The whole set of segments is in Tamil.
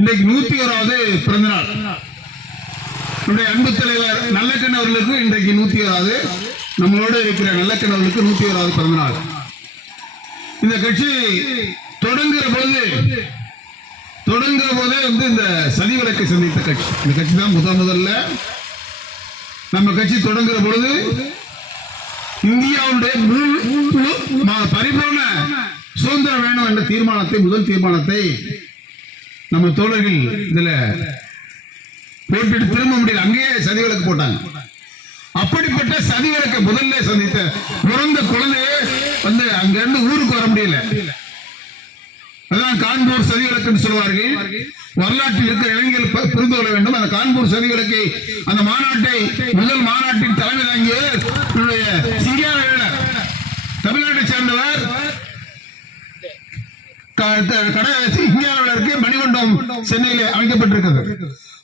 இன்றைக்கு 101வது பிறந்த நாள். நம்முடைய அன்பு தலைவர் நல்லக்கண் அவர்களுக்கு இன்றைக்கு 101வது, நம்மளோட இருக்கிற நல்லக்கண் அவர்களுக்கு 101வது பிறந்த நாள். இந்த கட்சி தொடங்குற போதே இந்த சதி வழக்கை சந்தித்த கட்சி. இந்த கட்சி தான் முதல்ல நம்ம கட்சி தொடங்குற பொழுது இந்தியாவுடைய பரிபூர்ண சுதந்திரம் வேணும் என்ற தீர்மானத்தை, முதல் தீர்மானத்தை நம்ம தோழர்கள் இதுல போட்டுட்டு திரும்ப முடியல, அங்கேயே சதி வழக்கு போட்டாங்க. அப்படிப்பட்ட சதி வழக்கை முதல்ல சந்தித்த பிறந்த குழந்தையே அங்கிருந்து ஊருக்கு வர முடியல. அதான் கான்பூர் சதி வழக்குன்னு சொல்வார்கள். வரலாற்றில் இருக்கிற இளைஞர்கள் புரிந்து கொள்ள வேண்டும். அந்த கான்பூர் சதி வழக்கை, அந்த மாநாட்டை, முதல் மாநாட்டின் தலைமை தாங்கிய சிங்காரவேலர், தமிழ்நாட்டை சேர்ந்தவர். சிங்காரவேலருக்கு மணிமண்டபம் சென்னையில் அமைக்கப்பட்டிருக்கிறது.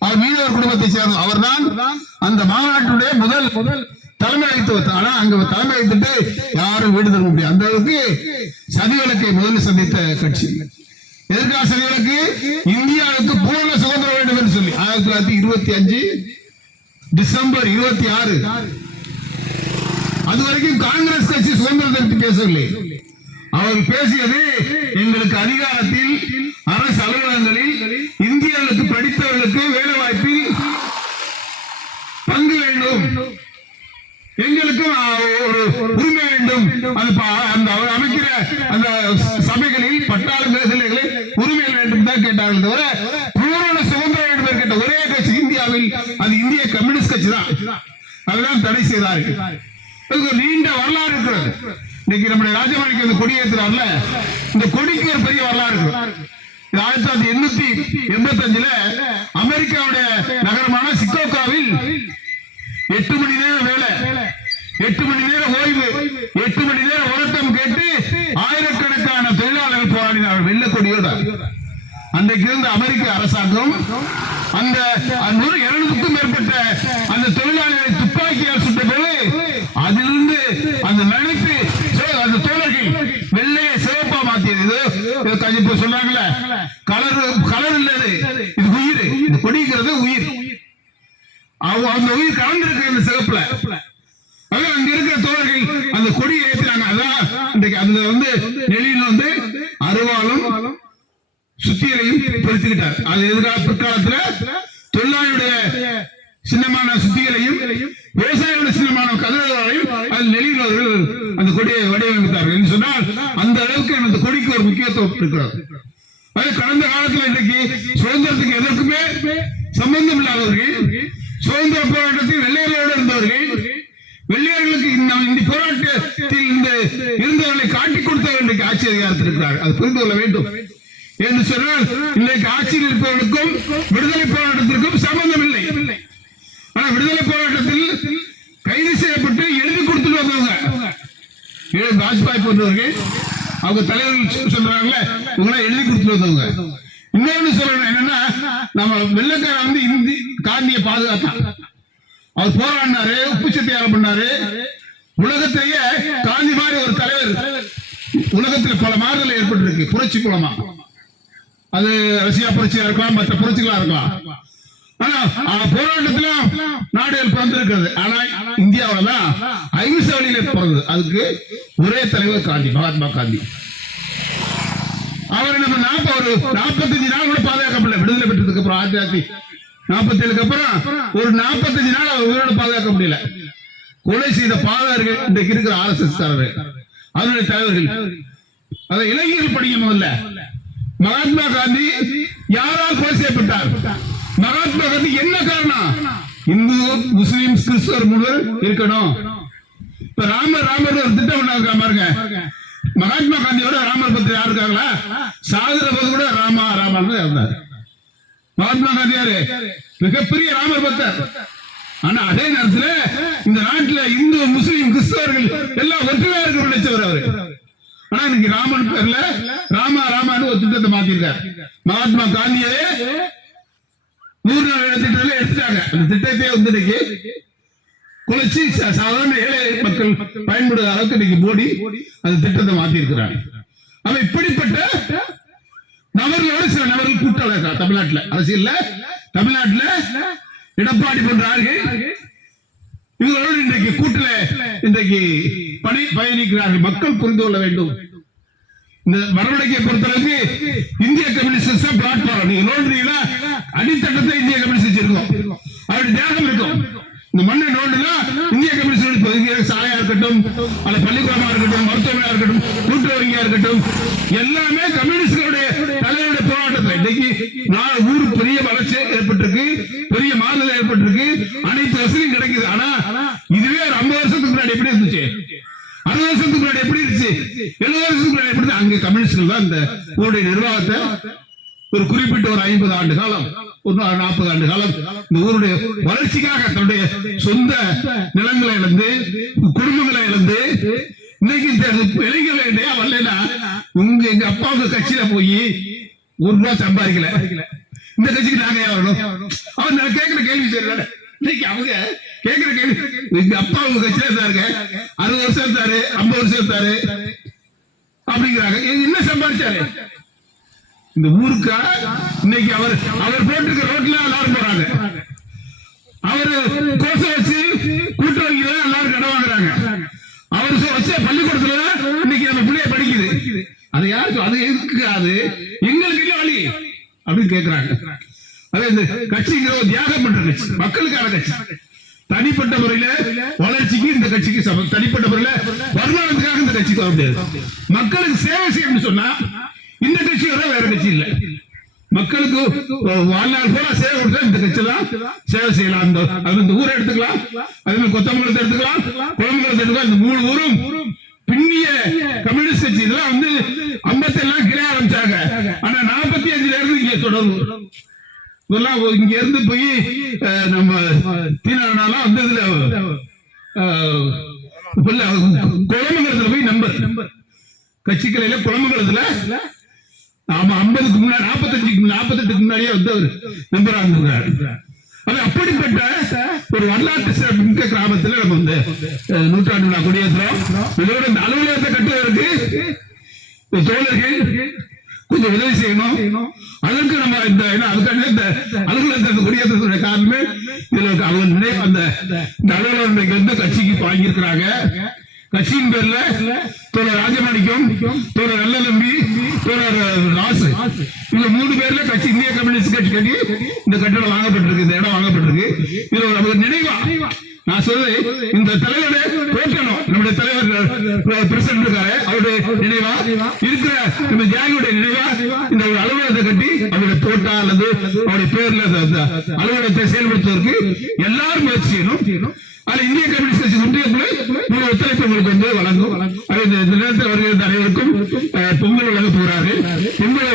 அவர் மீனவர் குடும்பத்தை சேர்ந்த அவர் தான் அந்த மாநாட்டுடைய முதல் தலைமை வைத்து. ஆனா அங்க தலைமை வைத்துட்டு யாரும் வீடு தர முடியாது. அந்த அளவுக்கு சதி வழக்கை முதலில் சந்தித்த கட்சி. எதற்காக சதி வழக்கு? இந்தியாவுக்கு பூரண சுதந்திரம் வேண்டும் என்று சொல்லி 1925 டிசம்பர் 26 அது வரைக்கும் காங்கிரஸ் கட்சி சுதந்திரத்தை பற்றி பேசவில்லை. அவர் பேசியது எங்களுக்கு அதிகாரத்தில், அரசு அலுவலகங்களில் இந்தியர்களுக்கு, படித்தவர்களுக்கு வேலை வாய்ப்பில் பங்கு வேண்டும், எங்களுக்கு ஒரு உரிமை வேண்டும். அவர் அமைக்கிற அந்த சபைகளில் பட்டாள மேல்நிலைகளில் உரிமை வேண்டும் தான் கேட்டார்கள். தவிர பூரண சுதந்திரம் வேண்டும் கேட்ட ஒரே கட்சி இந்தியாவில் அது இந்திய கம்யூனிஸ்ட் கட்சி தான். அதுதான் தடை செய்தார்கள். அதுக்கு நீண்ட வரலாறு இருக்கிறது. இன்னைக்கு நம்முடைய ராஜமாணிக்கு அந்த கொடி ஏற்றுறாருல, இந்த கொடிக்கு ஒரு பெரிய வரலாறு இருக்கு. 1885 அமெரிக்காவுடைய நகரமான சிக்காகோவில் 8 மணி நேரம் வேலை, 8 மணி நேரம் ஓய்வு, 8 மணி நேரம் உறக்கம் கேட்டு ஆயிரக்கணக்கான தொழிலாளர்கள் போராடினார்கள் வெள்ள கொடியோட. அன்றைக்கு இருந்த அமெரிக்க அரசாங்கம் அந்த 200க்கும் மேற்பட்ட அந்த தொழிலாளர்களை துப்பாக்கியால் சுட்ட போது அதிலிருந்து அந்த நினைப்பு அந்த தோழர்கள் வெள்ளையை சிவப்பா மாத்தியது. இப்ப சொல்றாங்கல்ல, கலர் இல்லது, இது உயிர், இந்த கொடிக்கிறது உயிர். அந்த உயிர் கலந்திருக்கு இந்த சிவப்புல. அங்க இருக்கிற தோழர்கள் அந்த கொடியை ஏற்றுறாங்க. அதான் இன்றைக்கு அந்த நெளியில் அருவாலும் சுத்தியலையும் பொறுத்துக்கிட்டார். அது எதிராக பிற்காலத்தில் தொழிலாளியுடைய சின்னமான சுத்திகளையும் விவசாயிகளுடைய சின்னமான கதிரையும் அது நெளியில் அந்த கொடியை வடிவமைத்தார்கள் என்று சொன்னால் அந்த அளவுக்கு அந்த கொடிக்கு ஒரு முக்கியத்துவம் இருக்கிறது. அது கடந்த காலத்தில் இன்றைக்கு சுதந்திரத்துக்கு எதற்குமே சம்பந்தம் இல்லாதவர்கள், சுதந்திர போராட்டத்தில் வெள்ளையர்களோடு இருந்தவர்கள், வெள்ளையர்களுக்கு இந்த போராட்டத்தில் இருந்தவர்களை காட்டிக் கொடுத்தவர்களுக்கு ஆட்சி அதிகாரத்தில் இருக்கிறார்கள். அது புரிந்து கொள்ள வேண்டும். என்று சொன்னால் இன்றைக்கு ஆட்சியில் இருப்பவர்களுக்கும் விடுதலை போராட்டத்திற்கும் சம்பந்தம் இல்லை. ஆனா விடுதலை போராட்டத்தில் கைது செய்யப்பட்டு எழுதி கொடுத்துட்டு வந்தவங்க வாஜ்பாய் போன்றவர்கள், அவங்க தலைவர்கள் சொல்றாங்கல்ல, இவங்க எழுதி கொடுத்துட்டு வந்தவங்க. இன்னொன்னு சொல்லணும் என்னன்னா, நம்ம வெள்ளக்கார காந்தியை பாதுகாத்தான். அவர் போராடினாரு, உப்பு சத்தியாரம் பண்ணாரு. உலகத்திலேயே காந்தி மாதிரி ஒரு தலைவர் உலகத்தில் பல மாறுதல் ஏற்பட்டிருக்கு புரட்சி மூலமா. அது ரஷ்யா புரட்சியா இருக்கலாம், மற்ற புரட்சிகளா இருக்கலாம். ஆனா போராட்டத்துல நாடுகள் பிறந்திருக்கிறது. ஆனா இந்தியாவில தான் அகிம்சை வழியில பிறந்தது. அதுக்கு ஒரே தலைவர் காந்தி, மகாத்மா காந்தி. அவர் நம்ம 45 நாள் கூட பாதுகாக்கப்படல. விடுதலை பெற்றதுக்கு அப்புறம் 1947 அப்புறம் ஒரு 45 நாள் அவர் உயிரோட பாதுகாக்க முடியல. கொலை செய்த பாதகர்கள் இன்றைக்கு இருக்கிற RSS அதனுடைய தலைவர்கள். அதை இளைஞர்கள் படிக்க முதல்ல. மகாத்மா காந்தி யாரால் கொலை செய்யப்பட்டார்? மகாத்மா காந்தி என்ன காரணம்? இந்து, முஸ்லிம், கிறிஸ்தவர் முழுவர் இருக்கணும். இப்ப ராமர் ஒரு திட்டம் பண்ணாங்க பாருங்க. மகாத்மா காந்தியோட ராமர் பத்தி யாரு இருக்காங்களா? சாகுற போது கூட ராமா இருந்தார். மகாத்மா காந்தி யாரு? மிகப்பெரிய ராமர் பக்தர். ஆனா அதே நேரத்தில் இந்த நாட்டில் இந்து, முஸ்லிம், கிறிஸ்தவர்கள் எல்லாம் ஒற்றுமையா இருக்க நினைச்சவர் அவரு. ஆனா இன்னைக்கு ராமன் பேர்ல ராமான்னு ஒரு திட்டத்தை மாத்திருக்காரு. மகாத்மா காந்தியே 100 நாள் திட்டத்தில் எடுத்துட்டாங்க. அந்த திட்டத்தை இன்னைக்கு குளிச்சு சாதாரண ஏழை மக்கள் பயன்படுற அளவுக்கு இன்னைக்கு மோடி அந்த திட்டத்தை மாத்தி இருக்கிறாங்க. அவ இப்படிப்பட்ட நபர்களோடு சில நபர்கள் கூட்டாளர் தமிழ்நாட்டுல அரசியல்ல தமிழ்நாட்டுல எடப்பாடி போன்ற ஆளுகள் இவங்களோடு இன்றைக்கு கூட்டுல இன்றைக்கு பயணிக்கிறார்கள். மக்கள் புரிந்து கொள்ள வேண்டும். இந்த வரவழைக்கை பொறுத்தளவுக்கு இந்திய கம்யூனிஸ்ட் பிளாட்ஃபார்ம் நீங்க நோண்டுறீங்களா, அடித்தட்டத்தை இந்திய கம்யூனிஸ்ட் வச்சிருக்கோம். அவருடைய தியாகம் இருக்கும். இந்த மண்ணை நோண்டுனா இந்திய கம்யூனிஸ்ட் சாலையா இருக்கட்டும், அல்ல பள்ளிக்கூடமா இருக்கட்டும், மருத்துவமனையா இருக்கட்டும், கூட்டுறவு வங்கியா இருக்கட்டும், எல்லாமே கம்யூனிஸ்டுடைய தலைவருடைய போராட்டத்தில் இன்னைக்கு ஊர் பெரிய வளர்ச்சி ஏற்பட்டிருக்கு, பெரிய மாறுதல் ஏற்பட்டிருக்கு, அனைத்து வசதியும் கிடைக்குது. ஆனா இதுவே ஒரு 50 வருஷத்துக்கு முன்னாடி எப்படி இருந்துச்சு, 60 வருஷத்துக்கு முன்னாடி எப்படி இருந்துச்சு, 70 வருஷத்துக்கு முன்னாடி எப்படி இருந்துச்சு? அங்கே கம்யூனிஸ்டுகள் தான் இந்த ஊருடைய நிர்வாகத்தை ஒரு குறிப்பிட்ட ஒரு 50 ஆண்டு காலம், ஒரு 40 ஆண்டு காலம் இந்த ஊருடைய வளர்ச்சிக்காக தன்னுடைய சொந்த நிலங்களை இழந்து, குடும்பங்களை இழந்து, இன்னைக்கு இளைஞர்களே வரலன்னா எங்க அப்பாவுக்கு கட்சியில போய் ₹1 சம்பாதிக்கல, இந்த கட்சிக்கு நாங்க வரணும். அவன் கேட்கிற கேள்வி தெரியல. இன்னைக்கு அவங்க கேட்கிற கேள்வி, எங்க அப்பாவுக்கு கட்சியில இருந்தாருங்க, 60 வருஷம் இருந்தாரு, 50 வருஷம் இருந்தாரு அப்படிங்கிறாங்க. என்ன சம்பாதிச்சாரு இந்த ஊருக்கா? இன்னைக்கு அவர் போட்டிருக்க ரோட்ல எல்லாரும் போறாங்க. அவரு கோஷம் வச்சு கூட்டுறவுல எல்லாரும் கடன் வாங்குறாங்க. அவர் வச்ச பள்ளிக்கூடத்துல இன்னைக்கு நம்ம பிள்ளைய படிக்குது. அது யாருக்கு? அது இருக்காது, எங்களுக்கு இல்ல வழி அப்படின்னு கேட்கிறாங்க. அதே இந்த கட்சிங்கிற தியாகம் பண்ற கட்சி, மக்களுக்கான கட்சி. தனிப்பட்ட முறையில வளர்ச்சிக்கு இந்த கட்சிக்கு சமம், தனிப்பட்ட முறையில வருமானத்துக்காக இந்த கட்சிக்கு வர முடியாது. மக்களுக்கு சேவை செய்யணும்னு சொன்னா இந்த கட்சி வேற கட்சி இல்ல. மக்களுக்கு வாழ்நாள் போல சேவை கொடுத்தா இந்த கட்சி தான் சேவை செய்யலாம். இந்த ஊரை எடுத்துக்கலாம், அதே மாதிரி கொத்தமங்கலத்தை எடுத்துக்கலாம், குளமங்கலத்தை எடுத்துக்கலாம். இந்த 3 ஊரும் பின்னிய கம்யூனிஸ்ட் கட்சி. இதெல்லாம் 57 கிளை ஆரம்பிச்சாங்க. ஆனா 45ல இருந்து இங்க தொடரும். இதெல்லாம் இங்க இருந்து போய் நம்ம தீனாலாம் வந்து குளமங்கலத்துல போய் நம்பர் கட்சி கிளையில குளமங்கலத்துல ஆமா 50க்கு முன்னாடி 48க்கு முன்னாடியே வந்து அவர் நம்பரா இருந்தார். அது அப்படிப்பட்ட ஒரு வரலாற்று மிக்க கிராமத்துல நம்ம வந்து 100ஆண்டு விழா கொடியேற்றோம். இதோட இந்த அலுவலகத்தை கட்டுவதற்கு தோழர்கள் கொஞ்சம் உதவி செய்யணும். அதற்கு நம்ம அதுக்காக இந்த அலுவலகத்தை கொடியேற்றத்துடைய காரணமே இதுல அவங்க நினைவு அந்த அலுவலகம் வந்து கட்சிக்கு வாங்கியிருக்கிறாங்க. கட்சியின் பேர்ல தோழர் ராஜமாணிக்கம், தோழர் நல்லநம்பி, தோழர் ராசு, இவங்க 3 பேர்ல கட்சி இந்திய கம்யூனிஸ்ட் கட்சி கட்டி இந்த கட்டடம் வாங்கப்பட்டிருக்கு, இந்த இடம் வாங்கப்பட்டிருக்கு. இது ஒரு நினைவா நான் சொல்றது. இந்த தலைவருடைய தோற்றணும், நம்முடைய தலைவர் பிரசிடன்ட் இருக்காரு, அவருடைய நினைவா இருக்கிற நம்ம தியாகியுடைய நினைவா இந்த ஒரு அலுவலகத்தை கட்டி அவருடைய போட்டா அல்லது அவருடைய பேர்ல அலுவலகத்தை செயல்படுத்துவதற்கு எல்லாரும் முயற்சி செய்யணும். அது இந்திய கம்யூனிஸ்ட் கட்சி ஒன்றியக்குழு ஒத்துழைப்பு உங்களுக்கு வந்து வழங்கும். இந்த நேரத்தில் வருகிற அனைவருக்கும் பொங்கல் வழங்க போகிறார்கள். பொங்கல்